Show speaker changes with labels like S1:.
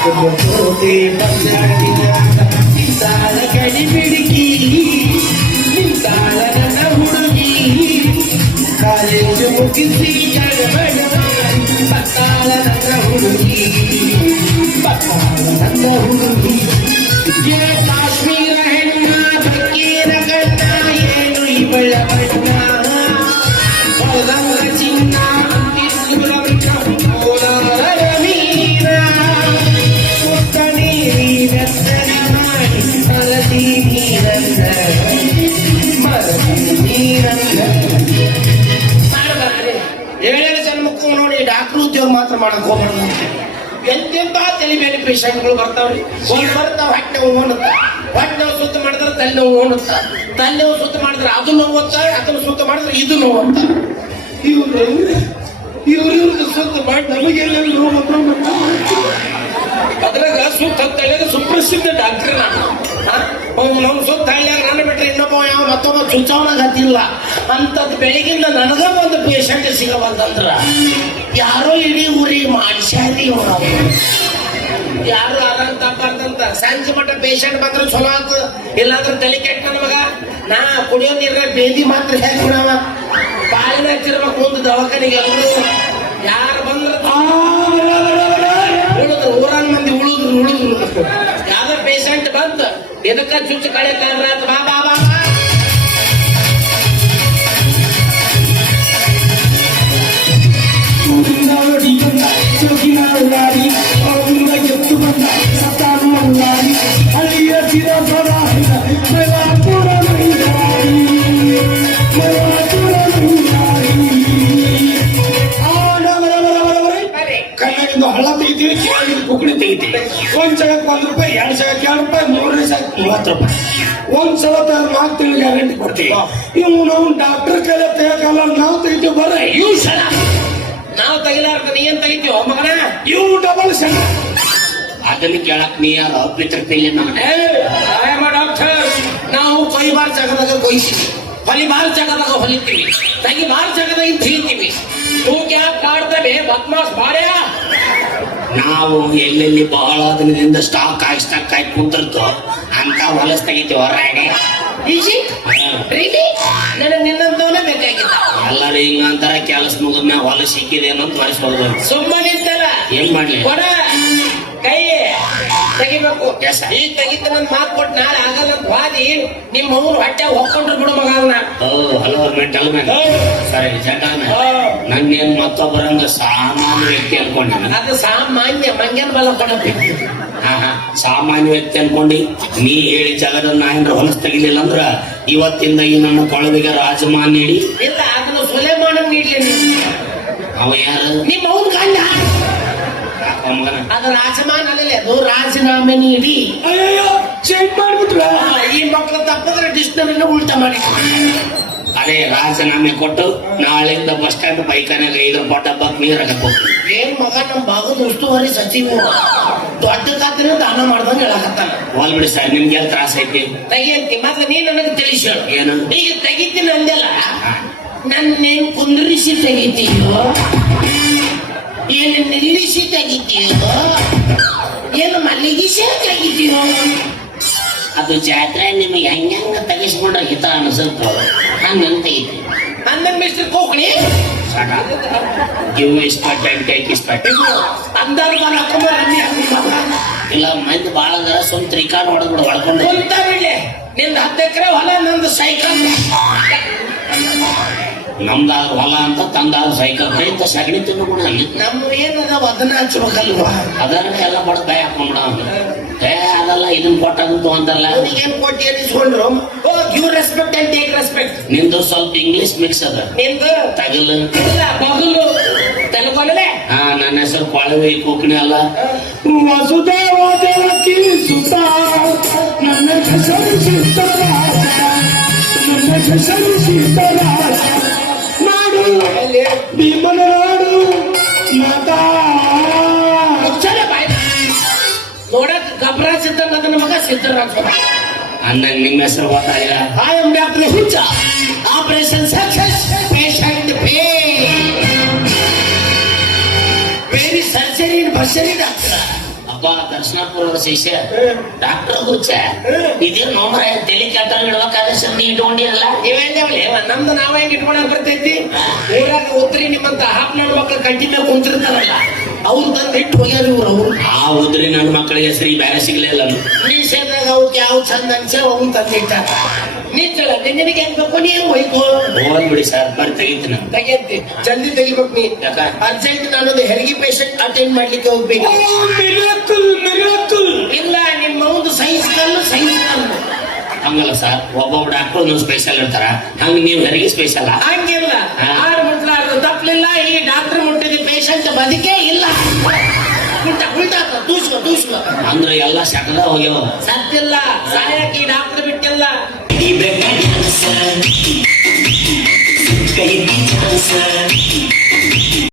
S1: ಕೋಟೆ ಬಂದಾಡಿನ ನಿಂತಾಳ ಕಡಿ ಬಿಡುಕಿ ನಿಂತಾಳ ನನ್ನ ಹುಡುಗಿ ಕಾಲೇಜು ಮುಗಿಸಿ ಜಗಬಡ ಬತ್ತಾಳ ನನ್ನ ಹುಡುಗಿ ಬತ್ತಾಳ ನನ್ನ ಹುಡುಗಿ ಏ ಕಾಶ್ಮೀರ ಹೆಣ್ಣ ಬಕ್ಕೀರ ಕಣ್ಣ ಏನು ಇವಳ ಬಣ್ಣ ಏಳೇಳು ಜನ್ಮಕ್ಕೂ ನೋಡಿ ಡಾಕ್ಟರ್ ಉದ್ಯೋಗ ಮಾತ್ರ ಮಾಡಕ್ ಹೋಗ್ಬಾರ್ದು ಎಂತೆಂತ ತಲೆ ಮೇಲೆ ಪೇಷಂಟ್ಗಳು ಬರ್ತಾವ್ರಿ? ಒಂದ್ ಬರ್ತಾವ ಹೊಟ್ಟೆ ನೋವು ಅನ್ನುತ್ತ ಹೊಟ್ಟೆ ನೋವು ಸುತ್ತ ಮಾಡಿದ್ರೆ ತಲೆ ನೋವು ಅನ್ನುತ್ತ ಸುತ್ತ ಮಾಡಿದ್ರೆ ಅದು ನೋವು ಅಂತ, ಅದನ್ನು ಸುತ್ತ ಮಾಡಿದ್ರೆ ಇದು ನೋವು ಅಂತ. ಇವ್ರು ಇವ್ರು ಸುತ್ತ ಮಾಡಿ ನಮಗೆಲ್ಲ ನೋವು ಅಂತ ಅದ್ರಾಗ ಸುತ್ತ ತಲೆಗೆ ಸುಪ್ರಸಿದ್ಧ ಡಾಕ್ಟರ್ ನಾನು. ನಮ್ ಸುತ್ತ ಹಳ್ಳಿಯಾಗ ನನ್ನ ಬಿಟ್ರೆ ಇನ್ನೊಬ್ಬ ಯಾವ ಮತ್ತೊಬ್ಬ ಚುಚ್ಚಾವನಾಗ ಹತ್ತಿಲ್ಲ. ಅಂತದ್ ಬೆಳಗಿಂದ ನನಗ ಒಂದು ಪೇಷಂಟ್ ಸಿಗಬಂತಂದ್ರ, ಯಾರೋ ಇಡೀ ಊರಿಗೆ ಮಾಡಿಸ್ಯಾರಿ ನಾವು ಯಾರು ಆರಾಮ್ ತಪ್ಪಂತ ಸಂಜೆ ಮಟ್ಟ ಪೇಷಂಟ್ ಬಂದ್ರೆ ಚಲೋ ಆತು, ಇಲ್ಲಾಂದ್ರೆ ತಲೆ ಕೆಟ್ಟ ನನ್ನ ಮಗ. ನಾ ಕುಡಿಯೋ ನೀರ ಬೇದಿ ಮಾತ್ರ ಹೇಗೆ ಬಿಡವ ಬಾಳಿನ ಹಚ್ಚಿರ್ಬೇಕು, ಒಂದು ದವಾಖಾನೆಗೆ ಎಲ್ಲರೂ ಯಾರು ಬಂದ್ರೆ ಎದಕ್ಕ ಚುಚ್ಚು ಕಳೆ ಕಾದ್ರ ಬಾ
S2: ಕೆಳಗಿಂದ ಕುಕ್ಕಡಿ ತೆಗಿತೀವಿ ಒಂದ್ ಸಲಕ್ಕೆ ಒಂದ್ ರೂಪಾಯಿ ಎರಡ್ ಸಲಕ್ಕೆ ಎರಡು ರೂಪಾಯಿ ಮೂರನೇ ಸಲಕ್ಕೆ ಮೂವತ್ತು ರೂಪಾಯಿ ಒಂದ್ ಸಲ ತೆಗೆದು ನಾಲ್ಕು ತಿಂಗಳು ಗ್ಯಾರಂಟಿ ಕೊಡ್ತೀವಿ ಇವು ನಾವು ಡಾಕ್ಟರ್ ಕೈಲ ತೆಗಿಯಕಲ್ಲ ನಾವು ತೆಗಿತೀವಿ ಬರ
S1: ಇವು ಸಲ ನಾವು ತೆಗಿಲಾರ್ದ ನೀ ಏನ್ ತೆಗಿತೀವ ಮಗನ
S2: ಇವು ಡಬಲ್ ಸೆಂಟ್
S3: ಅದನ್ನ ಕೇಳಕ್ ನೀ ಯಾರು ಪಿತ್ರ ಕೈಲಿ ನಾನು
S1: ಏ, ಆಯಮ್ಮ ಡಾಕ್ಟರ್ ನಾವು ಕೊಯ್ಬಾರ್ ಜಾಗದಾಗ ಕೊಯ್ತೀವಿ ಹೊಲಿಬಾರ್ ಜಾಗದಾಗ ಹೊಲಿತೀವಿ ತೆಗಿಬಾರ್ ಜಾಗದಾಗ ತೆಗಿತೀವಿ ತೂಕ ಯಾಕೆ ಕಾಡ್ತವೆ ಬದ್ಮಾಸ್ ಬಾಡ್ಯಾ
S3: ನಾವು ಎಲ್ಲೆಲ್ಲಿ ಬಹಳ ದಿನದಿಂದ ಸ್ಟಾಕ್ ಕಾಯಿಸ್ತಾ ಸ್ಟಾಕ್ ಕುಂತಿರ್ತೋ ಅಂತ ಹೊಲಸ್ ತೆಗಿತೀವಿ
S1: ರೀತಿ ನನಗೆ ನಿನ್ನಂತವನೇ ಬೇಕಾಗಿತ್ತ.
S3: ಎಲ್ಲರೂ ಹಿಂಗ ಅಂತಾರ ಕೆಲಸ ಮುಗಿದ್ಮ್ಯಾಗ ಹೊಲ ಸಿಕ್ಕಿದೆ ಅಂತ ತೋರಿಸ್ಬೋದು
S1: ಸುಮ್ಮನೆ
S3: ಏನ್ ಮಾಡ್ಲಿ?
S1: ಕೊಡ. ತೆಗಿಬೇಕು.
S3: ಈ sir.
S1: ಈಗ ತೆಗಿತ ನನ್ ಮಾತು ಕೊಟ್ಟು ನಾಳೆ ಆಗಲ್ಲ ಅಂತ ವಾದಿ ನಿಮ್ಮ ಅವ್ರು ಹೊಟ್ಟೆ ಹೊಕ್ಕೊಂಡ್ರು ಬಿಡು ಮಗ ಅದನ್ನ
S3: ಓ ಹಲೋ ಮೆಂಟಲ್ ಮ್ಯಾನ್ ಸರಿ ಜಂಟಲ್ ಮ್ಯಾನ್ ನನ್ನೇನ್ ಮತ್ತೊಬ್ಬರಂಗ ಸಾಮಾನ್ಯ ವ್ಯಕ್ತಿ ಅನ್ಕೊಂಡೆ
S1: ಅದು ಸಾಮಾನ್ಯ ಮಂಗನ್ ಬಲ ಕೊಡಬೇಕು
S3: ಹಾ, ಹಾ. ಸಾಮಾನ್ಯ ವ್ಯಕ್ತಿ ಅನ್ಕೊಂಡಿ ನೀ ಹೇಳಿ ಜಾಗದ ನಾ ಏನ್ರ ಹೊಲಸ್ ತೆಗಿಲಿಲ್ಲ ಅಂದ್ರ ಇವತ್ತಿಂದ ಈ ನನ್ನ ಕೊಳವಿಗೆ ರಾಜಮಾನ್ ನೀಡಿ.
S1: ಇಲ್ಲ ಅದನ್ನು ಸುಲೇಮಾನ ನೀಡ್ಲಿ
S3: ಅವ ಯಾರು?
S1: ನಿಮ್ಮ ಅವ್ನ ಗಂಡ. ಅದು ರಾಜಮಾನ ಅಲ್ಲೇ ಅದು ರಾಜೀನಾಮೆ ನೀಡಿ
S2: ಅಯ್ಯೋ ಚೇಂಜ್ ಮಾಡ್ಬಿಟ್ರ
S1: ಈ ಮಕ್ಕಳು ತಪ್ಪಿದ್ರೆ ಡಿಕ್ಷನರಿನ ಉಲ್ಟಾ ಮಾಡಿ.
S3: ಅದೇ ರಾಜೀನಾಮೆ ಕೊಟ್ಟು ನಾಳೆಯಿಂದ ಬಸ್ ಸ್ಟ್ಯಾಂಡ್ ಬೈಕನಾಗ ಐದು ರೂಪಾಯಿ ಡಬ್ಬಕ್ ನೀರ್ ಹೋಗ್ತೀನಿ
S1: ಏನ್ ಮಗ ನಮ್ಮ ಭಾಗದ ಉಸ್ತುವಾರಿ ಸಚಿವ. ದೊಡ್ಡ ಖಾತ್ರಿ ದಾನ ಮಾಡ್ದಂಗ ಹೇಳಕತ್ತಾನ.
S3: ಹೋಲ್ ಬಿಡಿ ಸರ್ ನಿಮ್ಗೆ ಏನ್ ತ್ರಾಸ ಐತಿ?
S1: ತೆಗಿಯಂತಿ ಮತ್ತೆ ನೀ ನನಗೆ ತಿಳಿಸಿ ಹೇಳು.
S3: ಏನು?
S1: ಈಗ ತೆಗಿತೀನಿ ಅಂದೆಲ್ಲ. ನನ್ನೇನ್ ಕುಂದ್ರಿಸಿ ತೆಗಿತೀಯೋ? ಏನು ನಿಲ್ಲಿಸಿ ತೆಗಿತೀಯೋ? ಏನು ಮಲ್ಲಿಗಿಸಿ ತೆಗಿತೀಯೋ?
S3: ಅದು ಜಾತ್ರೆ ನಿಮಗೆ ಹೆಂಗ ತೆಗಿಸ್ಕೊಂಡ್ರೆ ಹಿತ ಅನ್ಸುತ್ತೋ ಹಂಗಂತ ಐತಿ
S1: ಅಂದನ್ mister
S3: Kokani? Give respect and take
S1: ಅಂದಾರ ಬಾರ ಹಾಕೊಂಡ್ ಬನ್ನಿ
S3: ಇಲ್ಲ ಮಂದಿ ಬಾಳ ಅದರ ಸ್ವಂತ ತ್ರಿಕಾಣ ಹೊಡೆದ್ಬಿಡು ಹೊಡ್ಕೊಂಡು
S1: ನಿಂದ ಹತ್ತು ಎಕರೆ ಹೊಲ ನಂದು ಸೈಕಲ್.
S3: ನಮ್ದಾದ ಹೊಲ ಅಂತ ತಂದಾದ ಸೈಕಲ್ ರೈತ ಸಗಣಿ ತಿಂದು ಕೂಡ
S1: ನಮ್ಮ ಏನದ ಅದನ್ನ ಹಚ್ಬೇಕಲ್ವಾ?
S3: ಅದನ್ನ ಎಲ್ಲ ಬಡ ಕೈ ಹಾಕೊಂಡ್ಬಿಡ ಏ ಅದಲ್ಲ ಇದನ್ನ ಕೊಟ್ಟಂತು ಅಂತಾರಲ್ಲ
S1: ಏನ್ ಕೊಟ್ಟಿ ಅನಿಸ್ಕೊಂಡ್ರು ಓ you respect and take respect
S3: ನಿಂದು ಸ್ವಲ್ಪ ಇಂಗ್ಲಿಷ್ ಮಿಕ್ಸ್ ಅದ.
S1: ನಿಂದು?
S3: ತಗಲು.
S1: ಇಲ್ಲ ಬಗಲು. ತೆಲುಗಲ್ಲೇ?
S3: ಹಾ ನನ್ನ ಹೆಸರು ಕೊಳವೆ ಕೋಕಣಿ ಅಲ್ಲ.
S2: ವಸುದೇವದೇವಕಿ ಸುತ ನನ್ನ ಹೆಸರು ಸೀತರಾಜ ನನ್ನ ಹೆಸರು ಸೀತರಾಜ ನಾಡು ಭೀಮನ ನಾಡು ಮಾತಾ
S1: ಮುಚ್ಚಲೆ ಬಾಯ್ ನೋಡಕ್ ಗಬ್ರಾ ಸಿದ್ದಂಗ ಅದನ್ನ ಮಗ ಸಿದ್ದರಾಜ
S3: ಅಂದಂಗ ನಿಮ್ಮ ಹೆಸರು ಗೊತ್ತಾಗ
S1: I am Dr. Hucha. Operation success. Patient pay. Very surgery in bursary, doctor.
S3: ಅಪ್ಪ ದರ್ಶನಪುರದ ಶಿಷ್ಯ. ಡಾಕ್ಟರ್ ಹುಚ್ಚ. ಇದೇನು ನೋಮ್ರ ತಲೆ ಕೆಟ್ಟ ಇಡ್ಬೇಕಾದ್ರೆ ಸಂಧಿ ಇಟ್ಕೊಂಡಿರಲ್ಲ?
S1: ನೀವೇಂದೇವಲ್ಲಿ ನಮ್ದು ನಾವ್ ಹೆಂಗ್ ಇಟ್ಕೊಂಡ್ ಬರ್ತೈತಿ? ಊರಾಗ ಉತ್ತರಿ ನಿಮ್ಮಂತ ಹಾಫ್ ನಡ್ ಮಕ್ಳು ಕಟ್ಟಿ ಮೇಲೆ ಕುಂತಿರ್ತಾರಲ್ಲ ಅವ್ರು ತಂದು ಇಟ್ಟು ಹೋಗ್ಯಾರ ಇವ್ರು ಅವ್ರು.
S3: ಆ ಉದ್ರಿ ನನ್ನ ಮಕ್ಕಳಿಗೆ ಹೆಸರಿ ಬೇರೆ ಸಿಗ್ಲಿಲ್ಲ
S1: ಮೀಸೆದಾಗ ಅವಕ್ಕೆ ಯಾವ ಚಂದ ಅನ್ಸ ಅವ್ನು ತಂದಿಟ್ಟಾರ ನೀಚಳ ನಿನಗೆ ಏನ್ ಬೇಕು? ನೀವು ಒಯ್ಕೋ
S3: ಹೋಗ್ಲಿ ಸರ್ ಬರ್ ತೆಗಿತೀನಿ
S1: ತೆಗೆದ್ದಿ ಜಲ್ದಿ ತೆಗಿಬೇಕು ನೀ? ಅರ್ಜೆಂಟ್ ನಾನೊಂದು ಹೆರಿಗೆ ಪೇಷಂಟ್ ಅಟೆಂಡ್ ಮಾಡ್ಲಿಕ್ಕೆ ಹೋಗ್ಬೇಕು
S2: ಮಿರಾಕಲ್ ಮಿರಾಕಲ್
S1: ಇಲ್ಲ ನಿಮ್ಮ ಒಂದು ಸೈನ್ಸ್ ಕಲ್ಲು ಸೈನ್ಸ್ ಕಲ್ಲು
S3: ಹಂಗಲ್ಲ ಸರ್ ಒಬ್ಬೊಬ್ಬ ಡಾಕ್ಟರ್ ಒಂದೊಂದು ಸ್ಪೆಷಲ್ ಇರ್ತಾರ. ಹಂಗ ನೀವು ಹೆರಿಗೆ ಸ್ಪೆಷಲ್
S1: ಹಂಗಿಲ್ಲ. ಆರು ಮುಟ್ಲಾರ್ದು ತಪ್ಪಲಿಲ್ಲ ಈ ಡಾಕ್ಟರ್ ಮುಟ್ಟಿದ ಪೇಷಂಟ್ ಬದುಕೇ ಇಲ್ಲ. ಉಲ್ಟಾ ಉಲ್ಟಾ ತೂಸ್ಕೊ ತೂಸ್ಕೊ.
S3: ಅಂದ್ರೆ ಎಲ್ಲ ಶಕಲ ಹೋಗ್ಯಾವ.
S1: ಸತ್ತಿಲ್ಲ. ಸಾಯಕ್ಕೆ ಡಾಕ್ಟರ್ ಬಿಟ್ಟಿಲ್ಲ.